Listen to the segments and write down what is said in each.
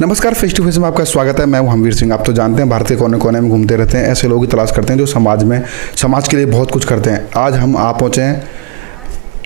नमस्कार, face to face में आपका स्वागत है। मैं हूं हमवीर सिंह। आप तो जानते हैं भारत के कोने कोने में घूमते रहते हैं, ऐसे लोगों की तलाश करते हैं जो समाज के लिए बहुत कुछ करते हैं। आज हम आ पहुंचे हैं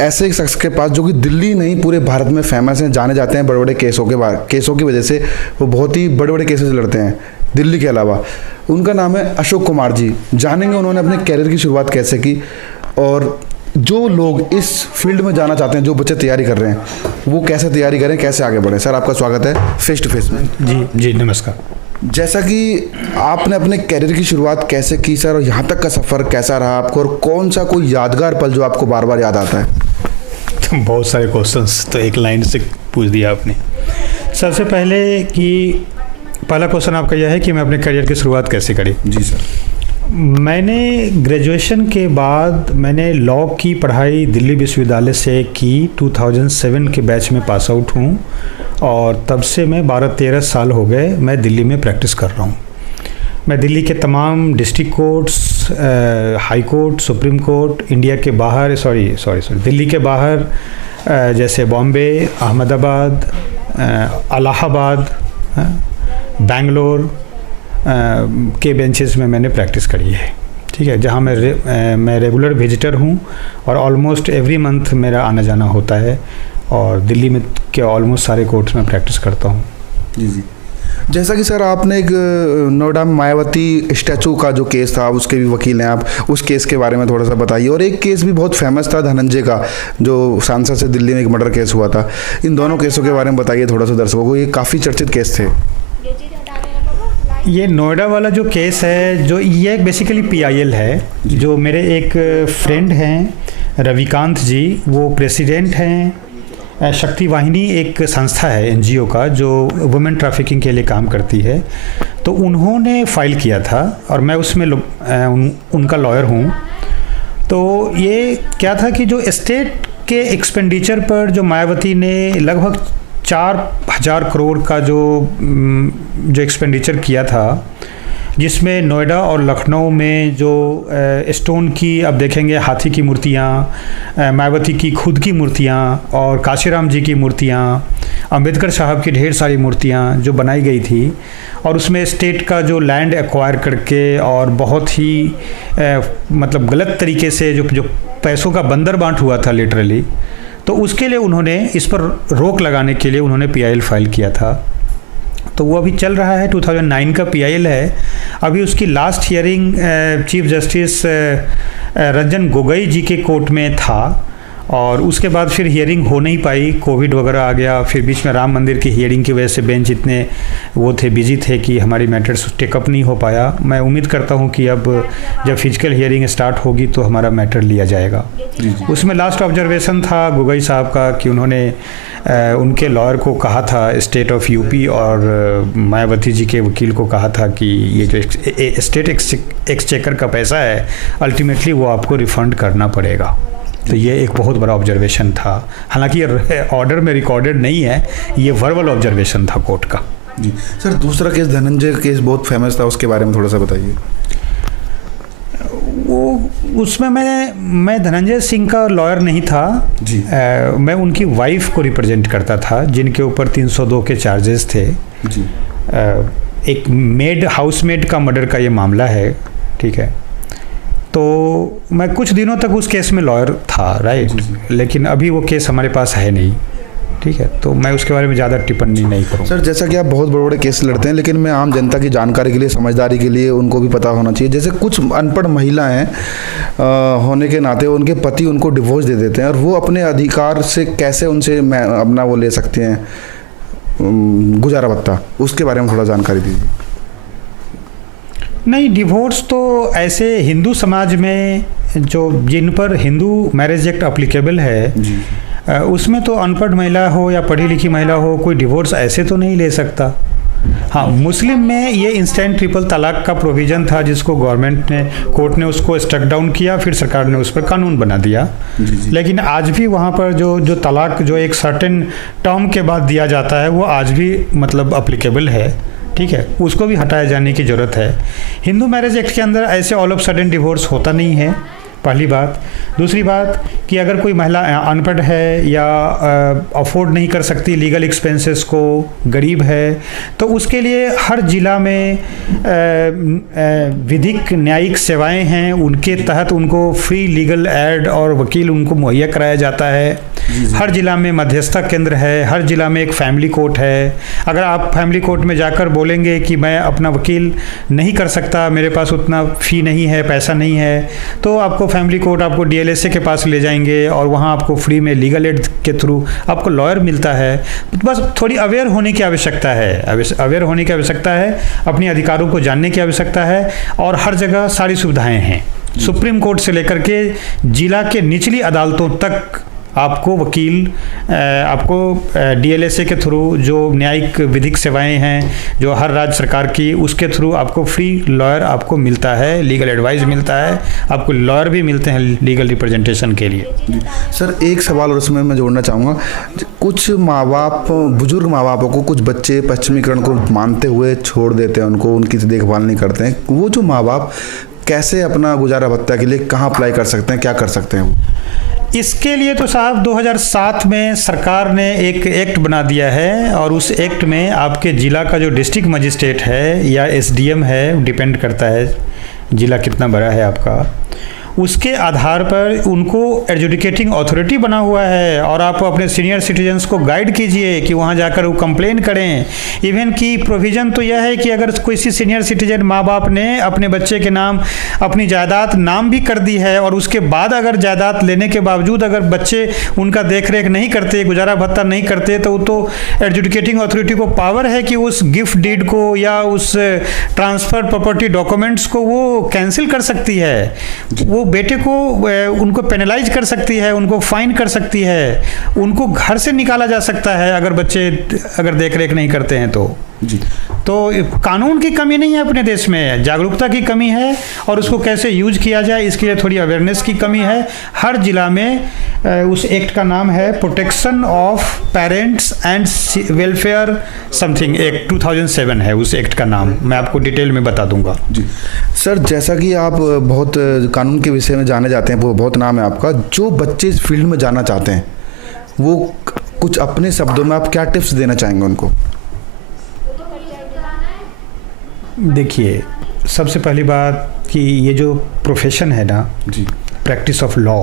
ऐसे एक शख्स के पास जो कि दिल्ली नहीं पूरे भारत में फेमस हैं, जाने जाते हैं बड़े बड़े केसों की वजह से। वो बहुत ही बड़े बड़े केसेस लड़ते हैं दिल्ली के अलावा। उनका नाम है अशोक कुमार जी। जानेंगे उन्होंने अपने कैरियर की शुरुआत कैसे की, और जो लोग इस फील्ड में जाना चाहते हैं, जो बच्चे तैयारी कर रहे हैं, वो कैसे तैयारी करें, कैसे आगे बढ़ें। सर, आपका स्वागत है फेस टू फेस में। जी नमस्कार। जैसा कि आपने अपने कैरियर की शुरुआत कैसे की सर, और यहाँ तक का सफ़र कैसा रहा आपको, और कौन सा कोई यादगार पल जो आपको बार बार याद आता है? तो बहुत सारे क्वेश्चंस तो एक लाइन से पूछ दिया आपने। सबसे पहले कि पहला क्वेश्चन आपका यह है कि मैं अपने करियर की शुरुआत कैसे करी। जी सर। मैंने ग्रेजुएशन के बाद मैंने लॉ की पढ़ाई दिल्ली विश्वविद्यालय से की। 2007 के बैच में पास आउट हूँ और तब से मैं 12-13 साल हो गए मैं दिल्ली में प्रैक्टिस कर रहा हूँ। मैं दिल्ली के तमाम district courts, high court, supreme court, India के बाहर दिल्ली के बाहर जैसे बॉम्बे, अहमदाबाद, इलाहाबाद, बेंगलोर के बेंचेस में मैंने प्रैक्टिस करी है। ठीक है, जहाँ मैं रेगुलर विजिटर हूँ और ऑलमोस्ट एवरी मंथ मेरा आना जाना होता है, और दिल्ली में के ऑलमोस्ट सारे कोर्ट्स में प्रैक्टिस करता हूँ। जी। जैसा कि सर आपने एक नोएडा में मायावती स्टैचू का जो केस था, उसके भी वकील हैं आप, उस केस के बारे में थोड़ा सा बताइए। और एक केस भी बहुत फेमस था धनंजय का, जो सांसद से दिल्ली में एक मर्डर केस हुआ था। इन दोनों केसों के बारे में बताइए थोड़ा सा दर्शकों को, ये काफ़ी चर्चित केस थे। ये नोएडा वाला जो केस है, जो ये बेसिकली PIL है, जो मेरे एक फ्रेंड हैं रविकांत जी, वो प्रेसिडेंट हैं शक्ति वाहिनी, एक संस्था है NGO का जो वुमेन ट्रैफिकिंग के लिए काम करती है। तो उन्होंने फाइल किया था और मैं उसमें उनका लॉयर हूँ। तो ये क्या था कि जो स्टेट के एक्सपेंडिचर पर जो मायावती ने लगभग 4,000 करोड़ का जो एक्सपेंडिचर किया था, जिसमें नोएडा और लखनऊ में जो स्टोन की, अब देखेंगे, हाथी की मूर्तियाँ, मायावती की खुद की मूर्तियाँ और काशीराम जी की मूर्तियाँ, अंबेडकर साहब की ढेर सारी मूर्तियाँ जो बनाई गई थी, और उसमें स्टेट का जो लैंड एक्वायर करके और बहुत ही मतलब गलत तरीके से जो पैसों का बंदर बांट हुआ था लिटरली, तो उसके लिए उन्होंने इस पर रोक लगाने के लिए उन्होंने PIL फाइल किया था। तो वो अभी चल रहा है, 2009 का PIL है। अभी उसकी last hearing chief justice Ranjan Gogoi ji के कोर्ट में था, और उसके बाद फिर हियरिंग हो नहीं पाई, कोविड वगैरह आ गया। फिर बीच में राम मंदिर की हियरिंग की वजह से बेंच इतने बिजी थे कि हमारी मैटर्स टेकअप नहीं हो पाया। मैं उम्मीद करता हूं कि अब जब फिजिकल हियरिंग स्टार्ट होगी तो हमारा मैटर लिया जाएगा। उसमें लास्ट ऑब्जर्वेशन था गोगोई साहब का कि उन्होंने उनके लॉयर को कहा था, स्टेट ऑफ UP और मायावती जी के वकील को कहा था कि ये जो स्टेट एक्सचेकर का पैसा है, अल्टीमेटली वो आपको रिफ़ंड करना पड़ेगा। तो ये एक बहुत बड़ा ऑब्जर्वेशन था। हालांकि ये ऑर्डर में रिकॉर्डेड नहीं है, ये वर्बल ऑब्जर्वेशन था कोर्ट का। जी सर, दूसरा केस धनंजय केस बहुत फेमस था, उसके बारे में थोड़ा सा बताइए। वो उसमें मैं धनंजय सिंह का लॉयर नहीं था जी। मैं उनकी वाइफ को रिप्रेजेंट करता था, जिनके ऊपर 302 के चार्जेस थे जी। एक हाउसमेड का मर्डर का ये मामला है। ठीक है, तो मैं कुछ दिनों तक उस केस में लॉयर था, राइट, लेकिन अभी वो केस हमारे पास है नहीं। ठीक है, तो मैं उसके बारे में ज़्यादा टिप्पणी नहीं करूँ। सर, जैसा कि आप बहुत बड़े बड़े केस लड़ते हैं, लेकिन मैं आम जनता की जानकारी के लिए, समझदारी के लिए उनको भी पता होना चाहिए। जैसे कुछ अनपढ़ महिलाएं होने के नाते उनके पति उनको डिवोर्स दे देते हैं, और वो अपने अधिकार से कैसे उनसे अपना वो ले सकते हैं गुजारा भत्ता, उसके बारे में थोड़ा जानकारी दीजिए। नहीं, डिवोर्स तो ऐसे हिंदू समाज में जिन पर हिंदू मैरिज एक्ट अप्लीकेबल है जी। उसमें तो अनपढ़ महिला हो या पढ़ी लिखी महिला हो, कोई डिवोर्स ऐसे तो नहीं ले सकता। हाँ, मुस्लिम में ये इंस्टेंट ट्रिपल तलाक का प्रोविज़न था, जिसको कोर्ट ने उसको स्ट्रक डाउन किया, फिर सरकार ने उस पर कानून बना दिया। जी। लेकिन आज भी वहाँ पर जो तलाक जो एक सर्टेन टर्म के बाद दिया जाता है, वो आज भी मतलब अप्लीकेबल है। ठीक है, उसको भी हटाए जाने की ज़रूरत है। हिंदू मैरिज एक्ट के अंदर ऐसे ऑल ऑफ सडन डिवोर्स होता नहीं है। पहली बात। दूसरी बात कि अगर कोई महिला अनपढ़ है या अफोर्ड नहीं कर सकती लीगल एक्सपेंसेस को, गरीब है, तो उसके लिए हर ज़िला में विधिक न्यायिक सेवाएं हैं, उनके तहत उनको फ्री लीगल एड और वकील उनको मुहैया कराया जाता है। हर ज़िला में मध्यस्थता केंद्र है, हर ज़िला में एक फैमिली कोर्ट है। अगर आप फैमिली कोर्ट में जाकर बोलेंगे कि मैं अपना वकील नहीं कर सकता, मेरे पास उतना फ़ी नहीं है, पैसा नहीं है, तो आपको फैमिली कोर्ट आपको डीएलएसए के पास ले जाएंगे और वहाँ आपको फ्री में लीगल एड के थ्रू आपको लॉयर मिलता है। बस थोड़ी अवेयर होने की आवश्यकता है, अवेयर होने की आवश्यकता है, अपने अधिकारों को जानने की आवश्यकता है, और हर जगह सारी सुविधाएं हैं। सुप्रीम कोर्ट से लेकर के जिला के निचली अदालतों तक आपको वकील, आपको डीएलएसए के थ्रू जो न्यायिक विधिक सेवाएं हैं जो हर राज्य सरकार की, उसके थ्रू आपको फ्री लॉयर आपको मिलता है, लीगल एडवाइस मिलता है, आपको लॉयर भी मिलते हैं लीगल रिप्रेजेंटेशन के लिए। सर एक सवाल और उसमें मैं जोड़ना चाहूँगा, कुछ माँ बाप, बुजुर्ग माँ बापों को कुछ बच्चे पश्चिमीकरण को मानते हुए छोड़ देते हैं, उनको उनकी देखभाल नहीं करते हैं। वो जो माँ बाप कैसे अपना गुजारा भत्ता के लिए कहाँ अप्लाई कर सकते हैं, क्या कर सकते हैं वो? इसके लिए तो साहब 2007 में सरकार ने एक एक्ट बना दिया है, और उस एक्ट में आपके ज़िला का जो डिस्ट्रिक्ट मजिस्ट्रेट है या एसडीएम है, डिपेंड करता है ज़िला कितना बड़ा है आपका, उसके आधार पर उनको एडजुडिकेटिंग अथॉरिटी बना हुआ है। और आप अपने सीनियर सिटीजन्स को गाइड कीजिए कि वहाँ जाकर वो कंप्लेन करें। इवन की प्रोविज़न तो यह है कि अगर किसी सीनियर सिटीजन माँ बाप ने अपने बच्चे के नाम अपनी जायदाद नाम भी कर दी है, और उसके बाद अगर जायदाद लेने के बावजूद अगर बच्चे उनका देख रेख नहीं करते, गुजारा भत्ता नहीं करते, तो एडजुडिकेटिंग अथॉरिटी को पावर है कि उस गिफ्ट डीड को या उस ट्रांसफ़र प्रॉपर्टी डॉक्यूमेंट्स को वो कैंसिल कर सकती है। वो बेटे को उनको पेनलाइज कर सकती है, उनको फाइन कर सकती है, उनको घर से निकाला जा सकता है अगर बच्चे अगर देख रेख नहीं करते हैं तो। जी, तो कानून की कमी नहीं है अपने देश में, जागरूकता की कमी है, और उसको कैसे यूज किया जाए इसके लिए थोड़ी अवेयरनेस की कमी है। हर जिला में उस एक्ट का नाम है protection of parents and welfare something act, 2007 है उस एक्ट का नाम, मैं आपको डिटेल में बता दूंगा। जी सर, जैसा कि आप बहुत कानून के विषय में जाने जाते हैं, वो बहुत नाम है आपका, जो बच्चे इस फील्ड में जाना चाहते हैं वो कुछ अपने शब्दों में आप क्या टिप्स देना चाहेंगे उनको? देखिए, सबसे पहली बात कि ये जो प्रोफेशन है ना जी, प्रैक्टिस ऑफ लॉ,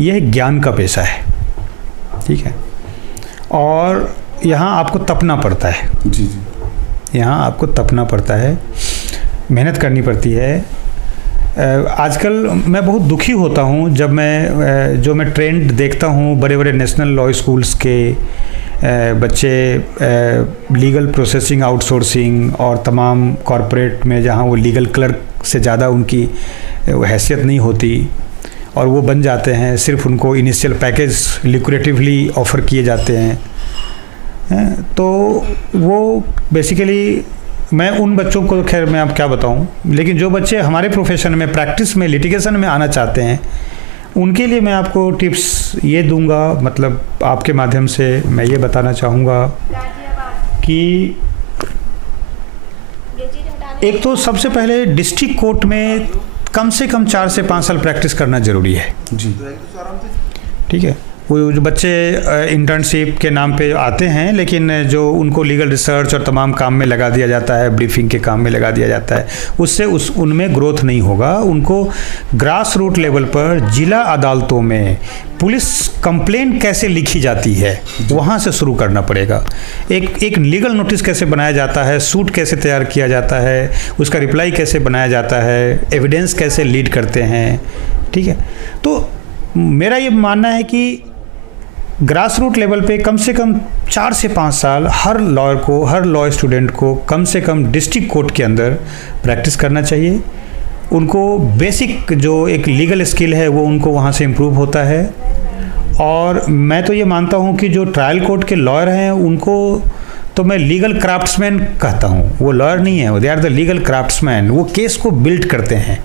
यह ज्ञान का पेशा है, ठीक है, और यहाँ आपको तपना पड़ता है। जी जी, यहाँ आपको तपना पड़ता है, मेहनत करनी पड़ती है। आजकल मैं बहुत दुखी होता हूँ जब मैं ट्रेंड देखता हूँ बड़े बड़े नेशनल लॉ स्कूल्स के बच्चे लीगल प्रोसेसिंग आउटसोर्सिंग और तमाम कॉरपोरेट में जहाँ वो लीगल क्लर्क से ज़्यादा उनकी हैसियत नहीं होती और वो बन जाते हैं, सिर्फ उनको इनिशियल पैकेज लिक्रेटिवली ऑफ़र किए जाते हैं। तो वो बेसिकली मैं उन बच्चों को, खैर मैं अब क्या बताऊं, लेकिन जो बच्चे हमारे प्रोफेशन में प्रैक्टिस में लिटिगेशन में आना चाहते हैं उनके लिए मैं आपको टिप्स ये दूंगा, मतलब आपके माध्यम से मैं ये बताना चाहूँगा कि एक तो सबसे पहले डिस्ट्रिक्ट कोर्ट में कम से कम 4 से 5 साल प्रैक्टिस करना ज़रूरी है। जी, ठीक है। वो जो बच्चे इंटर्नशिप के नाम पे आते हैं, लेकिन जो उनको लीगल रिसर्च और तमाम काम में लगा दिया जाता है, ब्रीफिंग के काम में लगा दिया जाता है, उससे उनमें ग्रोथ नहीं होगा। उनको ग्रास रूट लेवल पर जिला अदालतों में पुलिस कंप्लेंट कैसे लिखी जाती है वहाँ से शुरू करना पड़ेगा। एक लीगल नोटिस कैसे बनाया जाता है, सूट कैसे तैयार किया जाता है, उसका रिप्लाई कैसे बनाया जाता है, एविडेंस कैसे लीड करते हैं, ठीक है। तो मेरा ये मानना है कि ग्रास रूट लेवल पे कम से कम 4 से 5 साल हर लॉयर को, हर लॉ स्टूडेंट को कम से कम डिस्ट्रिक्ट कोर्ट के अंदर प्रैक्टिस करना चाहिए। उनको बेसिक जो एक लीगल स्किल है वो उनको वहाँ से इम्प्रूव होता है। और मैं तो ये मानता हूँ कि जो ट्रायल कोर्ट के लॉयर हैं उनको तो मैं लीगल क्राफ्ट्समैन कहता हूँ। वो लॉयर नहीं है, they are the legal craftsman. वो केस को बिल्ड करते हैं,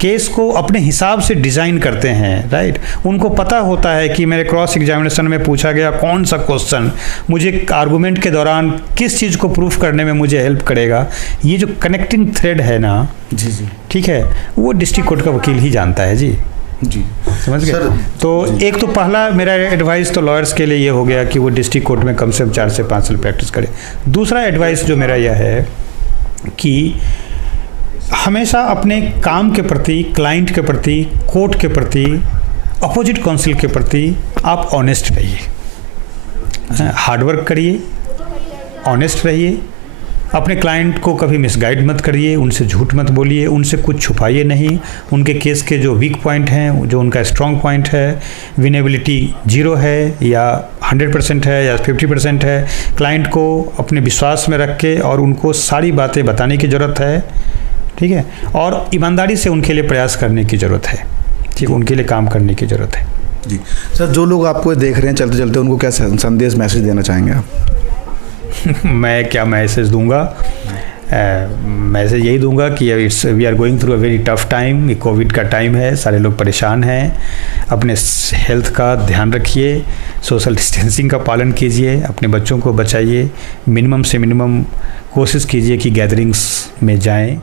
केस को अपने हिसाब से डिज़ाइन करते हैं, राइट। उनको पता होता है कि मेरे क्रॉस एग्जामिनेशन में पूछा गया कौन सा क्वेश्चन मुझे आर्गूमेंट के दौरान किस चीज़ को प्रूफ करने में मुझे हेल्प करेगा। ये जो कनेक्टिंग थ्रेड है ना, जी जी, ठीक है, वो डिस्ट्रिक्ट कोर्ट का वकील ही जानता है जी। जी समझ गए। तो एक तो पहला मेरा एडवाइस तो लॉयर्स के लिए ये हो गया कि वो डिस्ट्रिक्ट कोर्ट में कम से कम 4 से 5 साल प्रैक्टिस करे। दूसरा एडवाइस जो मेरा यह है कि हमेशा अपने काम के प्रति, क्लाइंट के प्रति, कोर्ट के प्रति, अपोजिट काउंसिल के प्रति आप ऑनेस्ट रहिए, हार्डवर्क करिए, ऑनेस्ट रहिए, अपने क्लाइंट को कभी मिसगाइड मत करिए, उनसे झूठ मत बोलिए, उनसे कुछ छुपाइए नहीं। उनके केस के जो वीक पॉइंट हैं, जो उनका स्ट्रॉन्ग पॉइंट है, विनेबिलिटी 0 है या 100% है या 50% है, क्लाइंट को अपने विश्वास में रख के और उनको सारी बातें बताने की ज़रूरत है, ठीक है, और ईमानदारी से उनके लिए प्रयास करने की ज़रूरत है, ठीक, उनके लिए काम करने की ज़रूरत है। जी सर, जो लोग आपको देख रहे हैं चलते चलते, उनको क्या संदेश, मैसेज देना चाहेंगे आप? मैं क्या मैसेज दूंगा? मैसेज यही दूंगा कि we are going through a very tough time. ये कोविड का टाइम है, सारे लोग परेशान हैं। अपने हेल्थ का ध्यान रखिए, सोशल डिस्टेंसिंग का पालन कीजिए, अपने बच्चों को बचाइए, मिनिमम से मिनिमम कोशिश कीजिए कि गैदरिंग्स में जाएं,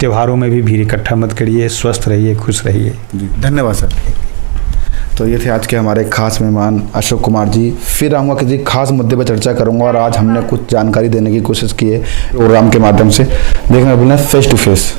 त्योहारों में भी भीड़ इकट्ठा मत करिए, स्वस्थ रहिए, खुश रहिए। जी धन्यवाद सर। तो ये थे आज के हमारे खास मेहमान अशोक कुमार जी। फिर आऊँगा किसी खास मुद्दे पर चर्चा करूँगा, और आज हमने कुछ जानकारी देने की कोशिश की है प्रोग्राम के माध्यम से। देखना भूलना फेस टू फेस।